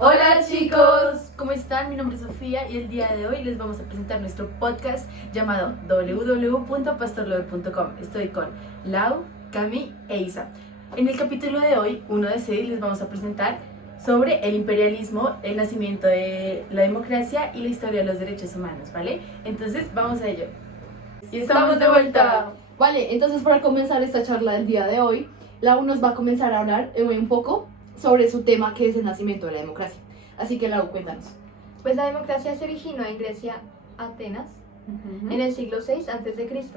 Hola chicos, ¿cómo están? Mi nombre es Sofía y el día de hoy les vamos a presentar nuestro podcast llamado www.pastorlover.com. Estoy con Lau, Cami e Isa. En el capítulo de hoy, 1 de 6, les vamos a presentar sobre el imperialismo, el nacimiento de la democracia y la historia de los derechos humanos, ¿vale? Entonces, vamos a ello. Y estamos de vuelta. Vale, entonces para comenzar esta charla del día de hoy, Lau nos va a comenzar a hablar un poco sobre su tema, que es el nacimiento de la democracia. Así que Lau, cuéntanos. Pues la democracia se originó en Grecia, Atenas, en el siglo VI a.C.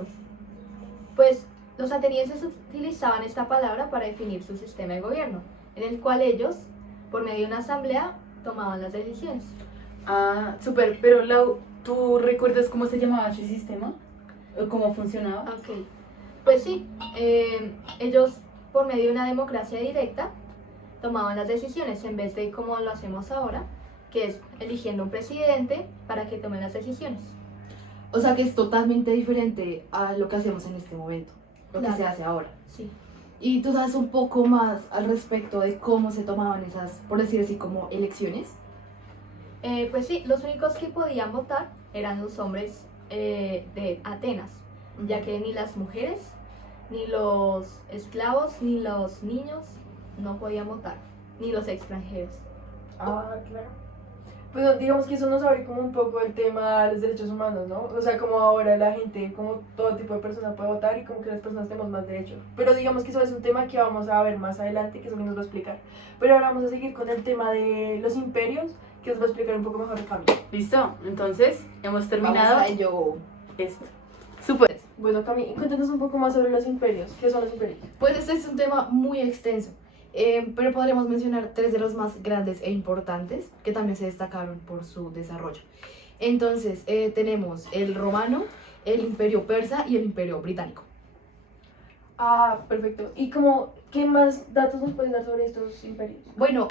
Pues los atenienses utilizaban esta palabra para definir su sistema de gobierno, en el cual ellos, por medio de una asamblea, tomaban las decisiones. Ah, súper, pero Lau, ¿tú recuerdas cómo se llamaba ese sistema? ¿O cómo funcionaba? Ok, pues sí, ellos, por medio de una democracia directa, tomaban las decisiones en vez de como lo hacemos ahora, que es eligiendo un presidente para que tome las decisiones. O sea que es totalmente diferente a lo que hacemos en este momento, lo Claro. que se hace ahora. Sí. Y tú sabes un poco más al respecto de cómo se tomaban esas, por decir así, como elecciones. Pues sí, los únicos que podían votar eran los hombres de Atenas, ya que ni las mujeres, ni los esclavos, ni los niños no podían votar, ni los extranjeros. Ah, claro. Pues digamos que eso nos abre como un poco el tema de los derechos humanos, ¿no? O sea, como ahora la gente, como todo tipo de personas puede votar y como que las personas tenemos más derechos. Pero digamos que eso es un tema que vamos a ver más adelante, que eso que nos va a explicar. Pero ahora vamos a seguir con el tema de los imperios, que nos va a explicar un poco mejor el cambio. ¿Listo? Entonces, hemos terminado Vamos a ello. esto. Súper. Bueno, Cami, cuéntanos un poco más sobre los imperios. ¿Qué son los imperios? Pues este es un tema muy extenso, pero podríamos mencionar 3 de los más grandes e importantes que también se destacaron por su desarrollo. Entonces, tenemos el romano, el imperio persa y el imperio británico. Ah, perfecto. ¿Y como qué más datos nos puedes dar sobre estos imperios? Bueno,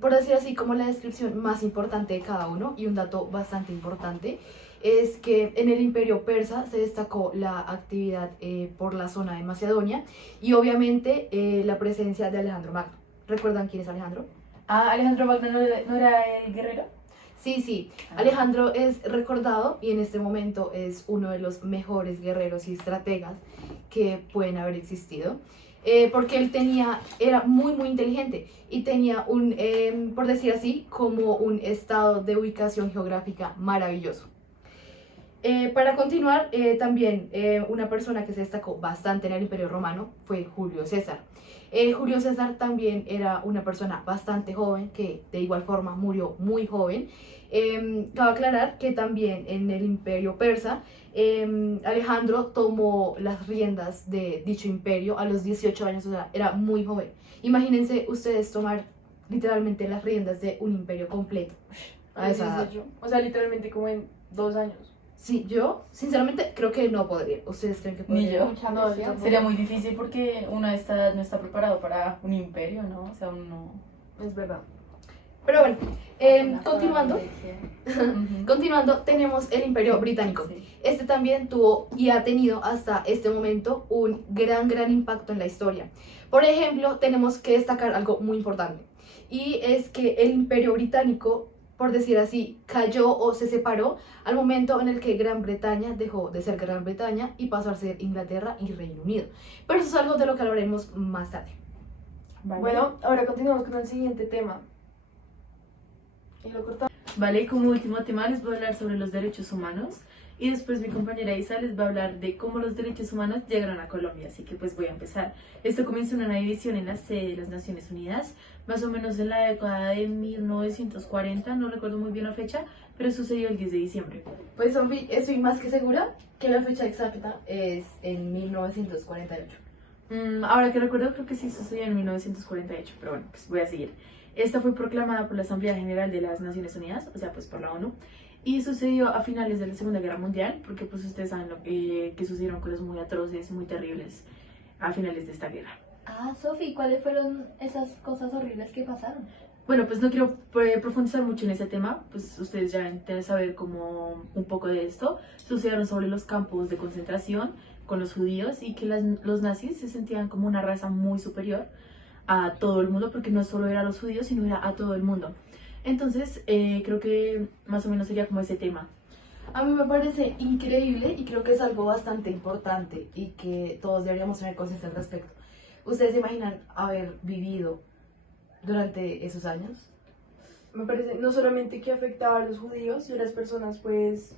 por decir así, como la descripción más importante de cada uno, y un dato bastante importante, es que en el imperio persa se destacó la actividad por la zona de Macedonia y obviamente la presencia de Alejandro Magno. ¿Recuerdan quién es Alejandro? Ah, Alejandro Magno no era el guerrero. Sí, Alejandro es recordado y en este momento es uno de los mejores guerreros y estrategas que pueden haber existido, porque él era muy inteligente y tenía por decir así, como un estado de ubicación geográfica maravilloso. Para continuar, también una persona que se destacó bastante en el Imperio Romano fue Julio César. Julio César también era una persona bastante joven que de igual forma murió muy joven. Cabe aclarar que también en el Imperio Persa Alejandro tomó las riendas de dicho imperio a los 18 años, o sea, era muy joven. Imagínense ustedes tomar literalmente las riendas de un imperio completo a esa edad. O sea, literalmente como en 2 años. Sí, yo sinceramente creo que no podría. ¿Ustedes creen que Ni podría? yo. Mucha No, presión. yo Sería muy difícil porque uno a esta edad no está preparado para un imperio, ¿no? O sea, uno... Es verdad. Pero bueno, continuando, tenemos el Imperio Británico. Sí. Este también tuvo y ha tenido hasta este momento un gran impacto en la historia. Por ejemplo, tenemos que destacar algo muy importante, y es que el Imperio Británico, por decir así, cayó o se separó al momento en el que Gran Bretaña dejó de ser Gran Bretaña y pasó a ser Inglaterra y Reino Unido. Pero eso es algo de lo que hablaremos más tarde. Vale. Bueno, ahora continuamos con el siguiente tema. Y lo cortamos. Vale, como último tema les voy a hablar sobre los derechos humanos y después mi compañera Isa les va a hablar de cómo los derechos humanos llegaron a Colombia, así que pues voy a empezar. Esto comenzó en una división en la sede de las Naciones Unidas, más o menos en la década de 1940, no recuerdo muy bien la fecha, pero sucedió el 10 de diciembre. Pues Sofi, estoy más que segura que la fecha exacta es en 1948. Ahora que recuerdo, creo que sí sucedió en 1948, pero bueno, pues voy a seguir. Esta fue proclamada por la Asamblea General de las Naciones Unidas, o sea, pues por la ONU, y sucedió a finales de la Segunda Guerra Mundial, porque pues ustedes saben que sucedieron cosas muy atroces, muy terribles a finales de esta guerra. Ah, Sofi, ¿cuáles fueron esas cosas horribles que pasaron? Bueno, pues no quiero profundizar mucho en ese tema, pues ustedes ya deben saber como un poco de esto. Sucedieron sobre los campos de concentración con los judíos y que los nazis se sentían como una raza muy superior a todo el mundo, porque no solo era a los judíos, sino era a todo el mundo. Entonces, creo que más o menos sería como ese tema. A mí me parece increíble y creo que es algo bastante importante y que todos deberíamos tener conciencia al respecto. ¿Ustedes se imaginan haber vivido durante esos años? Me parece no solamente que afectaba a los judíos y a las personas pues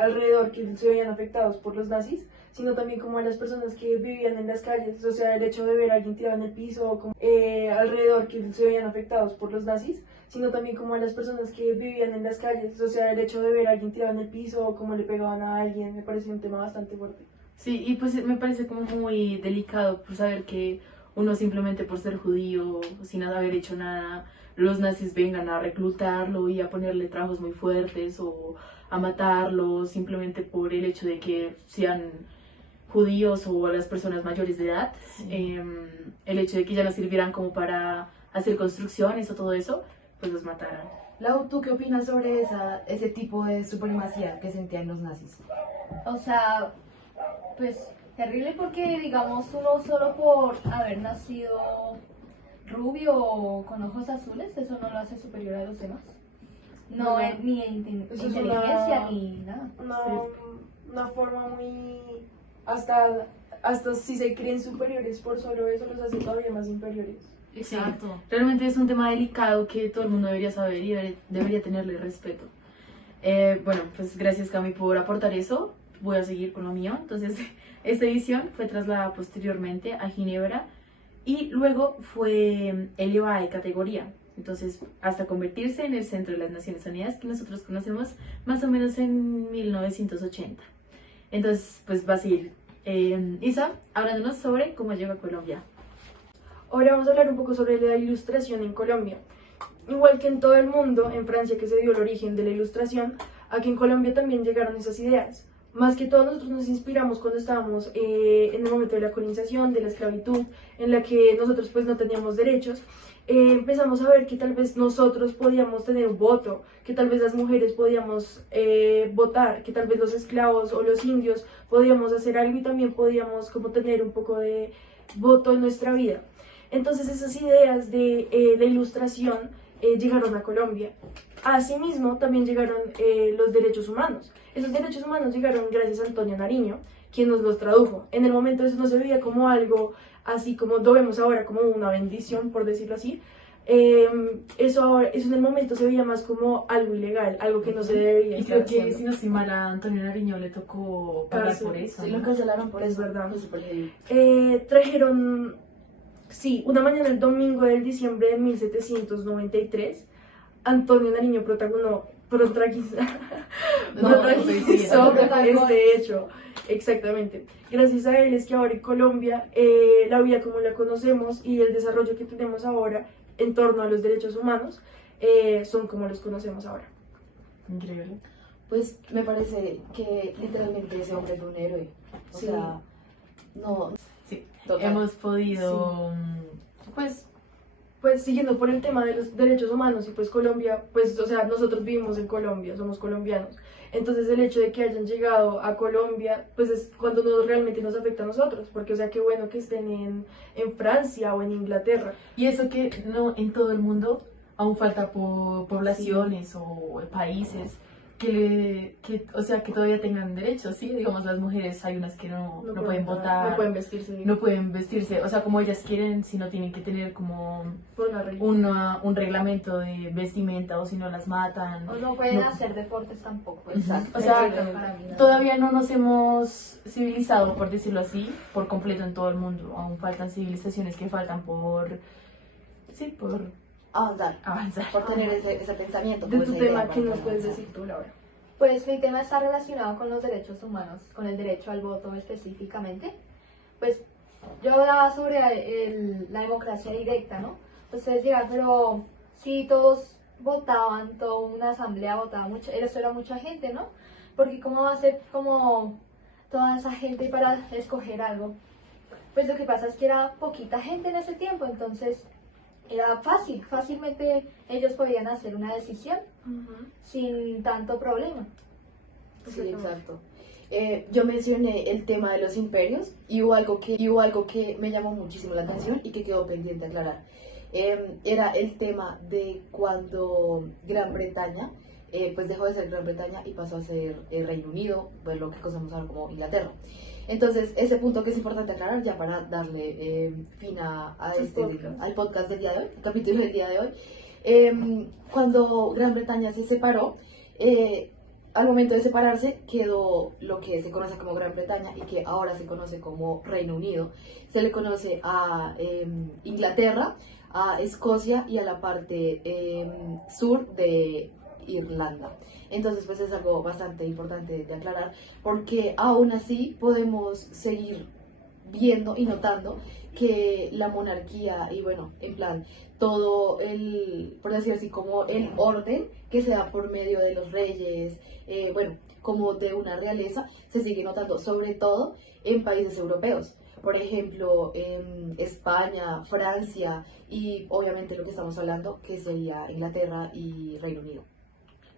alrededor que se veían afectados por los nazis, sino también como a las personas que vivían en las calles, o sea, el hecho de ver a alguien tirado en el piso, o como, alrededor que se veían afectados por los nazis, sino también como a las personas que vivían en las calles, o sea, el hecho de ver a alguien tirado en el piso, o cómo le pegaban a alguien, me parece un tema bastante fuerte. Sí, y pues me parece como muy delicado por saber que uno simplemente por ser judío, sin haber hecho nada, los nazis vengan a reclutarlo y a ponerle trabajos muy fuertes o a matarlo simplemente por el hecho de que sean judíos o a las personas mayores de edad. El hecho de que ya no sirvieran como para hacer construcciones o todo eso, pues los mataran. Lau, ¿tú qué opinas sobre ese tipo de supremacía que sentían los nazis? O sea, pues terrible porque, digamos, uno solo por haber nacido rubio o con ojos azules, eso no lo hace superior a los demás. No, ni Eso es inteligencia ni nada. una forma muy... hasta si se creen superiores por solo eso, los hace todavía más inferiores. Exacto. Sí, realmente es un tema delicado que todo el mundo debería saber y debería tenerle respeto. Bueno, pues gracias Cami por aportar eso. Voy a seguir con lo mío. Entonces, esta edición fue trasladada posteriormente a Ginebra y luego fue elevada de categoría. Entonces, hasta convertirse en el centro de las Naciones Unidas que nosotros conocemos más o menos en 1980. Entonces, pues va a seguir Isa hablándonos sobre cómo llegó a Colombia. Ahora vamos a hablar un poco sobre la ilustración en Colombia. Igual que en todo el mundo, en Francia que se dio el origen de la ilustración, aquí en Colombia también llegaron esas ideas. Más que todo nosotros nos inspiramos cuando estábamos en el momento de la colonización, de la esclavitud, en la que nosotros pues no teníamos derechos. Empezamos a ver que tal vez nosotros podíamos tener un voto, que tal vez las mujeres podíamos votar, que tal vez los esclavos o los indios podíamos hacer algo y también podíamos como tener un poco de voto en nuestra vida. Entonces esas ideas de la ilustración llegaron a Colombia. Asimismo también llegaron los derechos humanos. Esos derechos humanos llegaron gracias a Antonio Nariño, quien nos los tradujo. En el momento eso no se veía como algo así como lo vemos ahora, como una bendición, por decirlo así. Eso en el momento se veía más como algo ilegal, algo que no se debería Y estar creo que haciendo. si no estoy mal a Antonio Nariño le tocó pagar Cárcel. por eso. Sí, ¿no? lo cancelaron por Es eso. verdad. Fue súper heavy. Trajeron, sí, una mañana el domingo del diciembre de 1793, Antonio Nariño protagonizó este hecho. Exactamente. Gracias a él es que ahora en Colombia la vida como la conocemos y el desarrollo que tenemos ahora en torno a los derechos humanos son como los conocemos ahora. Increíble. Pues me parece que literalmente ese hombre fue un héroe. O Sí. sea, no. Sí, Total. hemos podido, Pues siguiendo por el tema de los derechos humanos y pues Colombia, pues o sea, nosotros vivimos en Colombia, somos colombianos. Entonces el hecho de que hayan llegado a Colombia, pues es cuando realmente nos afecta a nosotros, porque o sea, qué bueno que estén en Francia o en Inglaterra. y eso que no en todo el mundo aún falta poblaciones o países o sea, que todavía tengan derechos, ¿sí? Digamos, las mujeres hay unas que no pueden votar, no pueden vestirse no pueden vestirse, o sea, como ellas quieren, si no tienen que tener como por la religión. un reglamento de vestimenta o si no las matan. O no pueden No. hacer deportes tampoco. Exacto. O sea, Para mí no. todavía no nos hemos civilizado, por decirlo así, por completo en todo el mundo. Aún faltan civilizaciones que faltan por Avanzar. avanzar. Por tener ese pensamiento. De como tu esa idea tema, para ¿qué nos poder puedes avanzar. decir tú, Laura? Pues mi tema está relacionado con los derechos humanos, con el derecho al voto específicamente. Pues yo hablaba sobre la democracia directa, ¿no? Ustedes dirán, pero si todos votaban, toda una asamblea votaba, eso era mucha gente, ¿no? Porque ¿cómo va a ser como toda esa gente para escoger algo? Pues lo que pasa es que era poquita gente en ese tiempo, entonces era fácilmente ellos podían hacer una decisión sin tanto problema. Sí, exacto. Yo mencioné el tema de los imperios y hubo algo que me llamó muchísimo la atención y que quedó pendiente aclarar. era el tema de cuando Gran Bretaña pues dejó de ser Gran Bretaña y pasó a ser el Reino Unido, pues lo que conocemos ahora como Inglaterra. Entonces, ese punto que es importante aclarar ya para darle fin al podcast del día de hoy, el capítulo del día de hoy. Cuando Gran Bretaña se separó, al momento de separarse quedó lo que se conoce como Gran Bretaña y que ahora se conoce como Reino Unido. Se le conoce a Inglaterra, a Escocia y a la parte sur de Irlanda. Entonces pues es algo bastante importante de aclarar, porque aún así podemos seguir viendo y notando que la monarquía y bueno, en plan, todo el, por decir así, como el orden que se da por medio de los reyes, bueno, como de una realeza, se sigue notando sobre todo en países europeos. Por ejemplo, en España, Francia y obviamente lo que estamos hablando, que sería Inglaterra y Reino Unido.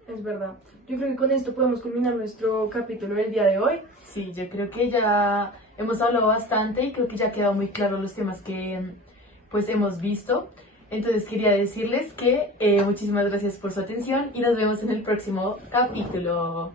Es verdad. Yo creo que con esto podemos culminar nuestro capítulo del día de hoy. Sí, yo creo que ya hemos hablado bastante y creo que ya han quedado muy claros los temas que pues hemos visto. Entonces quería decirles que muchísimas gracias por su atención y nos vemos en el próximo capítulo.